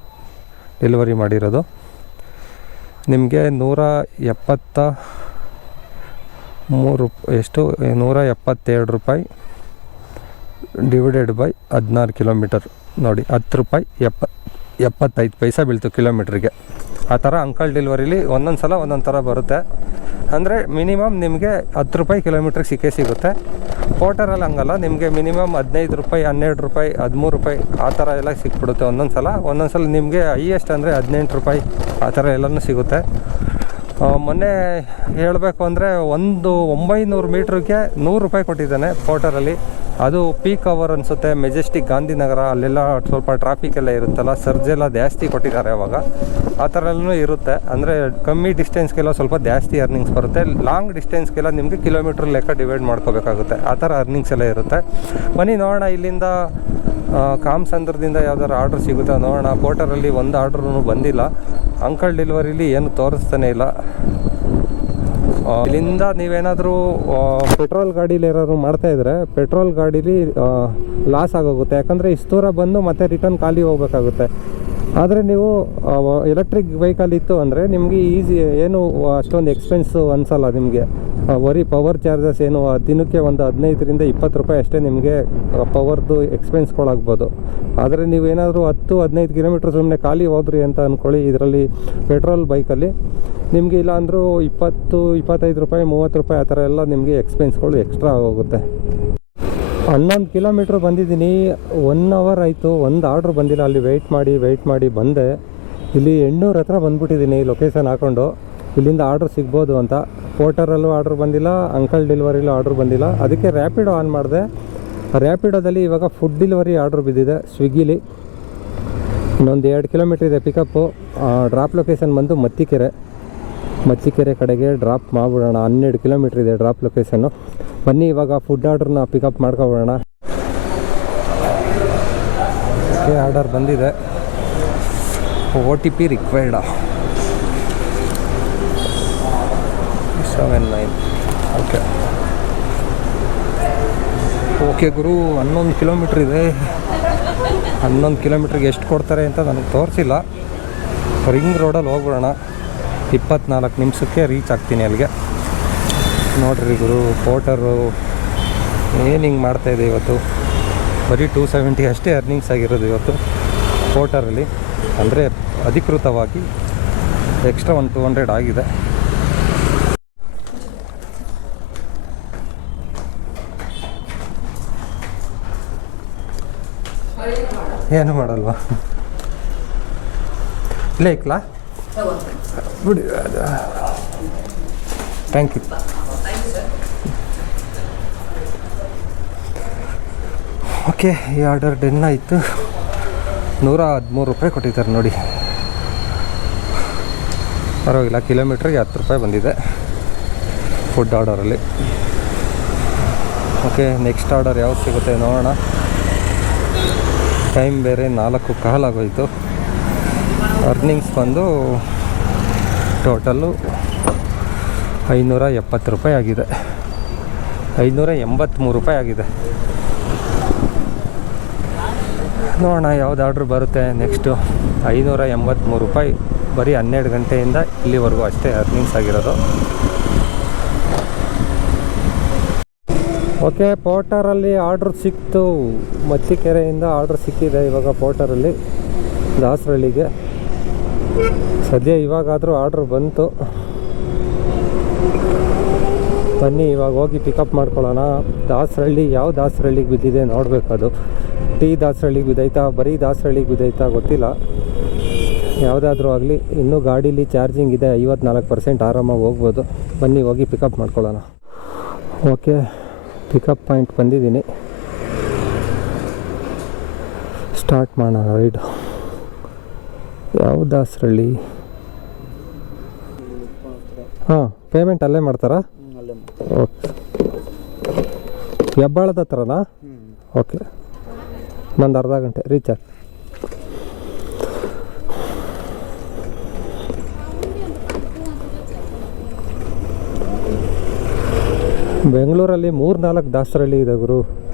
Speaker 1: ಡೆಲಿವರಿ ಮಾಡಿರೋದು. ನಿಮಗೆ ನೂರ ಎಪ್ಪತ್ತ ಮೂರು, ಎಷ್ಟು? ನೂರ ಎಪ್ಪತ್ತೆರಡು ರೂಪಾಯಿ. ಡಿವೈಡೆಡ್ ಬೈ ಹದಿನಾರು ಕಿಲೋಮೀಟರ್ ನೋಡಿ, ಹತ್ತು ರೂಪಾಯಿ ಎಪ್ಪ, ಎಪ್ಪತ್ತೈದು ಪೈಸೆ ಬೀಳ್ತು ಕಿಲೋಮೀಟ್ರಿಗೆ ಆ ಥರ ಅಂಕಲ್ ಡೆಲಿವರಿಲಿ ಒಂದೊಂದು ಸಲ ಒಂದೊಂದು ಥರ ಬರುತ್ತೆ. ಅಂದರೆ ಮಿನಿಮಮ್ ನಿಮಗೆ ಹತ್ತು ರೂಪಾಯಿ ಕಿಲೋಮೀಟ್ರಿಗೆ ಸಿಕ್ಕೇ ಸಿಗುತ್ತೆ. ಪೋಟರಲ್ಲಿ ಹಂಗಲ್ಲ, ನಿಮಗೆ ಮಿನಿಮಮ್ ಹದಿನೈದು ರೂಪಾಯಿ, ಹನ್ನೆರಡು ರೂಪಾಯಿ, ಹದಿಮೂರು ರೂಪಾಯಿ ಆ ಥರ ಎಲ್ಲ ಸಿಕ್ಬಿಡುತ್ತೆ ಒಂದೊಂದು ಸಲ. ಒಂದೊಂದು ಸಲ ನಿಮಗೆ ಹೈಯೆಸ್ಟ್ ಅಂದರೆ ಹದಿನೆಂಟು ರೂಪಾಯಿ ಆ ಥರ ಎಲ್ಲನೂ ಸಿಗುತ್ತೆ. ಮೊನ್ನೆ ಹೇಳಬೇಕು ಅಂದರೆ ಒಂದು ಒಂಬೈನೂರು ಮೀಟ್ರಿಗೆ ನೂರು ರೂಪಾಯಿ ಕೊಟ್ಟಿದ್ದಾನೆ ಪೋಟರಲ್ಲಿ ಅದು ಪೀಕ್ ಅವರ್ ಅನ್ಸುತ್ತೆ. ಮೆಜೆಸ್ಟಿಕ್ ಗಾಂಧಿನಗರ, ಅಲ್ಲೆಲ್ಲ ಸ್ವಲ್ಪ ಟ್ರಾಫಿಕ್ ಎಲ್ಲ ಇರುತ್ತಲ್ಲ ಸರ್ಜ್ ಎಲ್ಲ ಜಾಸ್ತಿ ಕೊಟ್ಟಿದ್ದಾರೆ ಅವಾಗ. ಆ ಥರ ಇರುತ್ತೆ. ಅಂದರೆ ಕಮ್ಮಿ ಡಿಸ್ಟೆನ್ಸ್ಗೆಲ್ಲ ಸ್ವಲ್ಪ ಜಾಸ್ತಿ ಅರ್ನಿಂಗ್ಸ್ ಬರುತ್ತೆ. ಲಾಂಗ್ ಡಿಸ್ಟೆನ್ಸ್ಗೆಲ್ಲ ನಿಮಗೆ ಕಿಲೋಮೀಟ್ರ್ ಲೆಕ್ಕ ಡಿವೈಡ್ ಮಾಡ್ಕೋಬೇಕಾಗುತ್ತೆ. ಆ ಥರ ಅರ್ನಿಂಗ್ಸ್ ಎಲ್ಲ ಇರುತ್ತೆ. ಬನ್ನಿ ನೋಡೋಣ ಇಲ್ಲಿಂದ ಕಾಮ್ಸಂದ್ರದಿಂದ ಯಾವ್ದಾದ್ರು ಆರ್ಡ್ರ್ ಸಿಗುತ್ತಾ ನೋಡೋಣ. ಪೋರ್ಟರಲ್ಲಿ ಒಂದು ಆರ್ಡ್ರೂ ಬಂದಿಲ್ಲ. ಅಂಕಲ್ ಡೆಲಿವರಿಲಿ ಏನು ತೋರಿಸ್ತಾನೆ ಇಲ್ಲ. ಇಲ್ಲಿಂದ ನೀವೇನಾದರೂ ಪೆಟ್ರೋಲ್ ಗಾಡೀಲಿ ಏನಾದ್ರು ಮಾಡ್ತಾ ಇದ್ರೆ ಪೆಟ್ರೋಲ್ ಗಾಡೀಲಿ ಲಾಸ್ ಆಗೋಗುತ್ತೆ. ಯಾಕಂದರೆ ಇಷ್ಟು ದೂರ ಬಂದು ಮತ್ತೆ ರಿಟರ್ನ್ ಖಾಲಿ ಹೋಗ್ಬೇಕಾಗುತ್ತೆ. ಆದರೆ ನೀವು ಎಲೆಕ್ಟ್ರಿಕ್ ವೆಹಿಕಲ್ ಇತ್ತು ಅಂದರೆ ನಿಮಗೆ ಈಸಿ ಏನು ಅಷ್ಟೊಂದು ಎಕ್ಸ್ಪೆನ್ಸು ಅನಿಸಲ್ಲ ನಿಮಗೆ. ಬರೀ ಪವರ್ ಚಾರ್ಜಸ್ ಏನು ದಿನಕ್ಕೆ ಒಂದು ಹದಿನೈದರಿಂದ ಇಪ್ಪತ್ತು ರೂಪಾಯಿ ಅಷ್ಟೇ ನಿಮಗೆ ಪವರ್ದು ಎಕ್ಸ್ಪೆನ್ಸ್ಗಳಾಗ್ಬೋದು ಆದರೆ ನೀವೇನಾದರೂ ಹತ್ತು, ಹದಿನೈದು ಕಿಲೋಮೀಟ್ರ್ ಸುಮ್ಮನೆ ಖಾಲಿ ಹೋದ್ರಿ ಅಂತ ಅಂದ್ಕೊಳ್ಳಿ ಇದರಲ್ಲಿ ಪೆಟ್ರೋಲ್ ಬೈಕಲ್ಲಿ ನಿಮಗೆ ಇಲ್ಲಾಂದರೂ ಇಪ್ಪತ್ತು, ಇಪ್ಪತ್ತೈದು ರೂಪಾಯಿ, ಮೂವತ್ತು ರೂಪಾಯಿ ಆ ಥರ ಎಲ್ಲ ನಿಮಗೆ ಎಕ್ಸ್ಪೆನ್ಸ್ಗಳು ಎಕ್ಸ್ಟ್ರಾ ಆಗೋಗುತ್ತೆ. ಹನ್ನೊಂದು ಕಿಲೋಮೀಟ್ರ್ ಬಂದಿದ್ದೀನಿ ಒನ್ ಅವರ್ ಆಯಿತು, ಒಂದು ಆರ್ಡ್ರ್ ಬಂದಿಲ್ಲ. ಅಲ್ಲಿ ವೆಯ್ಟ್ ಮಾಡಿ ವೆಯ್ಟ್ ಮಾಡಿ ಬಂದೆ. ಇಲ್ಲಿ ಎಣ್ಣೂರ ಹತ್ರ ಬಂದ್ಬಿಟ್ಟಿದ್ದೀನಿ ಲೊಕೇಶನ್ ಹಾಕ್ಕೊಂಡು ಇಲ್ಲಿಂದ ಆರ್ಡ್ರ್ ಸಿಗ್ಬೋದು ಅಂತ. ಪೋರ್ಟರಲ್ಲೂ ಆರ್ಡ್ರ್ ಬಂದಿಲ್ಲ ಅಂಕಲ್ ಡೆಲಿವರಿಲೂ ಆರ್ಡ್ರ್ ಬಂದಿಲ್ಲ. ಅದಕ್ಕೆ ರ್ಯಾಪಿಡೋ ಆನ್ ಮಾಡಿದೆ. ರ್ಯಾಪಿಡೋದಲ್ಲಿ ಇವಾಗ ಫುಡ್ ಡೆಲಿವರಿ ಆರ್ಡ್ರ್ ಬಿದ್ದಿದೆ ಸ್ವಿಗ್ಗಿಲಿ ಇನ್ನೊಂದು ಎರಡು ಕಿಲೋಮೀಟ್ರ್ ಇದೆ ಪಿಕಪ್ಪು ಡ್ರಾಪ್ ಲೊಕೇಶನ್ ಬಂದು ಮತ್ತಿಕೆರೆ. ಮತ್ತಿಕೆರೆ ಕಡೆಗೆ ಡ್ರಾಪ್ ಮಾಡಿಬಿಡೋಣ. ಹನ್ನೆರಡು ಕಿಲೋಮೀಟ್ರ್ ಇದೆ ಡ್ರಾಪ್ ಲೊಕೇಶನ್ನು ಬನ್ನಿ, ಇವಾಗ ಫುಡ್ ಆರ್ಡ್ರನ್ನ ಪಿಕಪ್ ಮಾಡ್ಕೊಬಿಡೋಣ ಆರ್ಡರ್ ಬಂದಿದೆ. O T P required seven nine okay okay ಗುರು, ಹನ್ನೊಂದು ಕಿಲೋಮೀಟ್ರ್ ಇದೆ. ಹನ್ನೊಂದು ಕಿಲೋಮೀಟ್ರಿಗೆ ಎಷ್ಟು ಕೊಡ್ತಾರೆ ಅಂತ ನನಗೆ ತೋರಿಸಿಲ್ಲ. ರಿಂಗ್ ರೋಡಲ್ಲಿ ಹೋಗ್ಬಿಡೋಣ. ಇಪ್ಪತ್ನಾಲ್ಕು ನಿಮಿಷಕ್ಕೆ ರೀಚ್ ಆಗ್ತೀನಿ ಅಲ್ಲಿಗೆ. ನೋಡ್ರಿ ಗುರು ಪೋಟರು ಏನು ಹಿಂಗೆ ಮಾಡ್ತಾಯಿದೆ ಇವತ್ತು? ಬರೀ ಟೂ ಸೆವೆಂಟಿ ಅಷ್ಟೇ ಅರ್ನಿಂಗ್ಸ್ ಆಗಿರೋದು ಇವತ್ತು ಪೋಟರಲ್ಲಿ ಅಂದರೆ ಅಧಿಕೃತವಾಗಿ ಎಕ್ಸ್ಟ್ರಾ ಒಂದು ಟೂ ಹಂಡ್ರೆಡ್ ಆಗಿದೆ. ಏನು ಮಾಡಲ್ವಾ? ಇಲ್ಲೇ, ಇಕ್ಲಾ? ಬಿಡಿ ಥ್ಯಾಂಕ್ ಯು ಓಕೆ ಈ ಆರ್ಡರ್ ಡೆನ್ ಆಯಿತು. ನೂರ ಹದಿಮೂರು ರೂಪಾಯಿ ಕೊಟ್ಟಿದ್ದಾರೆ ನೋಡಿ. ಪರವಾಗಿಲ್ಲ ಕಿಲೋಮೀಟ್ರಿಗೆ ಹತ್ತು ರೂಪಾಯಿ ಬಂದಿದೆ ಫುಡ್ ಆರ್ಡರಲ್ಲಿ ಓಕೆ ನೆಕ್ಸ್ಟ್ ಆರ್ಡರ್ ಯಾವ್ದು ಸಿಗುತ್ತೆ ನೋಡೋಣ. ಟೈಮ್ ಬೇರೆ ನಾಲ್ಕು ಕಾಲಾಗೋಯ್ತು. ಅರ್ನಿಂಗ್ಸ್ ಬಂದು ಟೋಟಲ್ಲು ಐನೂರ ಎಪ್ಪತ್ತು ರೂಪಾಯಿ ಆಗಿದೆ. ಐನೂರ ಎಂಬತ್ತ್ಮೂರು ರೂಪಾಯಿ ಆಗಿದೆ. ನೋಡೋಣ ಯಾವ್ದು ಆರ್ಡ್ರ್ ಬರುತ್ತೆ ನೆಕ್ಸ್ಟು ಐನೂರ ಎಂಬತ್ತ್ಮೂರು ರೂಪಾಯಿ ಬರೀ ಹನ್ನೆರಡು ಗಂಟೆಯಿಂದ ಇಲ್ಲಿವರೆಗೂ ಅಷ್ಟೇ ಅರ್ನಿಂಗ್ಸ್ ಆಗಿರೋದು. ಓಕೆ ಪೋಟರಲ್ಲಿ ಆರ್ಡ್ರ್ ಸಿಕ್ತು. ಮಚ್ಚಿಕೆರೆಯಿಂದ ಆರ್ಡ್ರ್ ಸಿಕ್ಕಿದೆ ಇವಾಗ ಪೋಟರಲ್ಲಿ ದಾಸರಳ್ಳಿಗೆ. ಸದ್ಯ ಇವಾಗಾದರೂ ಆರ್ಡ್ರ್ ಬಂತು. ಬನ್ನಿ, ಇವಾಗ ಹೋಗಿ ಪಿಕಪ್ ಮಾಡ್ಕೊಳ್ಳೋಣ. ದಾಸರಳ್ಳಿ ಯಾವ ದಾಸರಳ್ಳಿಗೆ ಬಿದ್ದಿದೆ ನೋಡಬೇಕು ಅದು ಟಿ ದಾಸರಳ್ಳಿಗೆ ಬಿದ್ದೈತಾ, ಬರೀ ದಾಸರಳ್ಳಿಗೆ ಬಿದ್ದೈತಾ ಗೊತ್ತಿಲ್ಲ. ಯಾವುದಾದ್ರೂ ಆಗಲಿ, ಇನ್ನೂ ಗಾಡೀಲಿ ಚಾರ್ಜಿಂಗ್ ಇದೆ, ಐವತ್ನಾಲ್ಕು ಪರ್ಸೆಂಟ್ ಆರಾಮಾಗಿ ಹೋಗ್ಬೋದು. ಬನ್ನಿ, ಹೋಗಿ ಪಿಕಪ್ ಮಾಡ್ಕೊಳ್ಳೋಣ. ಓಕೆ ಪಿಕಪ್ ಪಾಯಿಂಟ್ ಬಂದಿದ್ದೀನಿ. ಸ್ಟಾರ್ಟ್ ಮಾಡೋಣ ರೈಡ್ ಯಾವ ದಾಸರಳ್ಳಿ? ಹಾಂ ಪೇಮೆಂಟ್ ಅಲ್ಲೇ ಮಾಡ್ತಾರಾ? ಓಕೆ. ಹೆಬ್ಬಾಳದ ಹತ್ರನಾ? ಓಕೆ. ನಂದು ಅರ್ಧ ಗಂಟೆ ರೀಚ್ ಆಗಿ. ಬೆಂಗಳೂರಲ್ಲಿ ಮೂರು ನಾಲ್ಕು ದಾಸರಳ್ಳಿ ಇದೆ ಗುರು.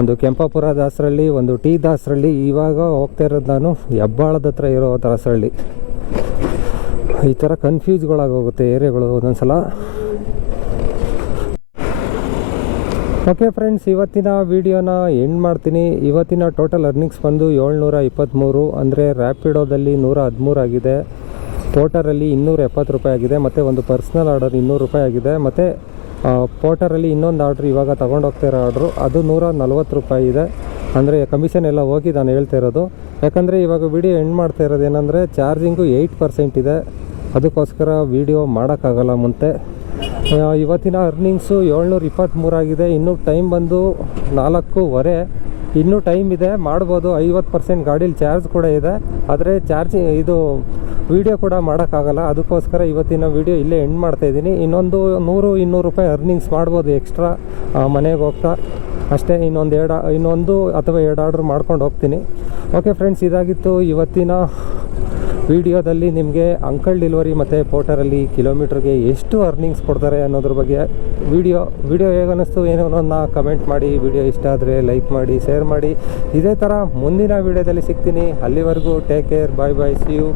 Speaker 1: ಒಂದು ಕೆಂಪಾಪುರ ದಾಸರಳ್ಳಿ, ಒಂದು ಟಿ ದಾಸರಳ್ಳಿ, ಇವಾಗ ಹೋಗ್ತಾ ಇರೋದು ನಾನು ಹೆಬ್ಬಾಳದ ಹತ್ರ ಇರೋ ದಾಸರಳ್ಳಿ. ಈ ಥರ ಕನ್ಫ್ಯೂಸ್ಗಳಾಗೋಗುತ್ತೆ ಏರಿಯಾಗಳು ಒಂದೊಂದ್ಸಲ. ಓಕೆ ಫ್ರೆಂಡ್ಸ್ ಇವತ್ತಿನ ವಿಡಿಯೋನ ಎಂಡ್ ಮಾಡ್ತೀನಿ. ಇವತ್ತಿನ ಟೋಟಲ್ ಅರ್ನಿಂಗ್ಸ್ ಬಂದು ಏಳ್ನೂರ ಇಪ್ಪತ್ತ್ಮೂರು ಅಂದರೆ ರ್ಯಾಪಿಡೋದಲ್ಲಿ ನೂರ ಹದಿಮೂರು ಆಗಿದೆ. ಟೋಟಲಲ್ಲಿ ಇನ್ನೂರ ಎಪ್ಪತ್ತು ರೂಪಾಯಿ ಆಗಿದೆ. ಮತ್ತು ಒಂದು ಪರ್ಸ್ನಲ್ ಆರ್ಡರ್ ಇನ್ನೂರು ರೂಪಾಯಿ ಆಗಿದೆ. ಮತ್ತು ಪೋಟರಲ್ಲಿ ಇನ್ನೊಂದು ಆರ್ಡ್ರ್ ಇವಾಗ ತೊಗೊಂಡೋಗ್ತಿರೋ ಆರ್ಡ್ರು ಅದು ನೂರ ನಲ್ವತ್ತು ರೂಪಾಯಿ ಇದೆ. ಅಂದರೆ ಕಮಿಷನ್ ಎಲ್ಲ ಹೋಗಿ ನಾನು ಹೇಳ್ತಾ ಇರೋದು. ಯಾಕಂದರೆ ಇವಾಗ ವಿಡಿಯೋ ಎಂಡ್ ಮಾಡ್ತಾ ಇರೋದು ಏನಂದರೆ ಚಾರ್ಜಿಂಗು ಏಯ್ಟ್ ಪರ್ಸೆಂಟ್ ಇದೆ. ಅದಕ್ಕೋಸ್ಕರ ವಿಡಿಯೋ ಮಾಡೋಕ್ಕಾಗಲ್ಲ ಮುಂತೆ ಇವತ್ತಿನ ಅರ್ನಿಂಗ್ಸು ಏಳ್ನೂರ ಇಪ್ಪತ್ತ್ಮೂರಾಗಿದೆ ಇನ್ನೂ ಟೈಮ್ ಬಂದು ನಾಲ್ಕೂವರೆ. ಇನ್ನೂ ಟೈಮ್ ಇದೆ. ಮಾಡ್ಬೋದು. ಐವತ್ತು ಪರ್ಸೆಂಟ್ ಗಾಡೀಲಿ ಚಾರ್ಜ್ ಕೂಡ ಇದೆ. ಆದರೆ ಚಾರ್ಜಿ ಇದು ವಿಡಿಯೋ ಕೂಡ ಮಾಡೋಕ್ಕಾಗಲ್ಲ. ಅದಕ್ಕೋಸ್ಕರ ಇವತ್ತಿನ ವಿಡಿಯೋ ಇಲ್ಲೇ ಎಂಡ್ ಮಾಡ್ತಾಯಿದ್ದೀನಿ ಇನ್ನೊಂದು ನೂರು, ಇನ್ನೂರು ರೂಪಾಯಿ ಅರ್ನಿಂಗ್ಸ್ ಮಾಡ್ಬೋದು ಎಕ್ಸ್ಟ್ರಾ ಮನೆಗೆ ಹೋಗ್ತಾ. ಅಷ್ಟೇ, ಇನ್ನೊಂದು ಎರಡು, ಇನ್ನೊಂದು ಅಥವಾ ಎರಡು ಆರ್ಡ್ರ್ ಮಾಡ್ಕೊಂಡು ಹೋಗ್ತೀನಿ. ಓಕೆ ಫ್ರೆಂಡ್ಸ್ ಇದಾಗಿತ್ತು ಇವತ್ತಿನ ವಿಡಿಯೋದಲ್ಲಿ ನಿಮಗೆ ಅಂಕಲ್ ಡೆಲಿವರಿ ಮತ್ತು ಪೋರ್ಟರಲ್ಲಿ ಕಿಲೋಮೀಟ್ರಿಗೆ ಎಷ್ಟು ಅರ್ನಿಂಗ್ಸ್ ಕೊಡ್ತಾರೆ ಅನ್ನೋದ್ರ ಬಗ್ಗೆ ವಿಡಿಯೋ ವಿಡಿಯೋ ಹೇಗೆ ಅನ್ನಿಸ್ತು ಏನೋ ಅನ್ನೋದನ್ನ ಕಮೆಂಟ್ ಮಾಡಿ, ವಿಡಿಯೋ ಇಷ್ಟ ಆದರೆ ಲೈಕ್ ಮಾಡಿ ಶೇರ್ ಮಾಡಿ. ಇದೇ ಥರ ಮುಂದಿನ ವಿಡಿಯೋದಲ್ಲಿ ಸಿಗ್ತೀನಿ. ಅಲ್ಲಿವರೆಗೂ take care bye bye see you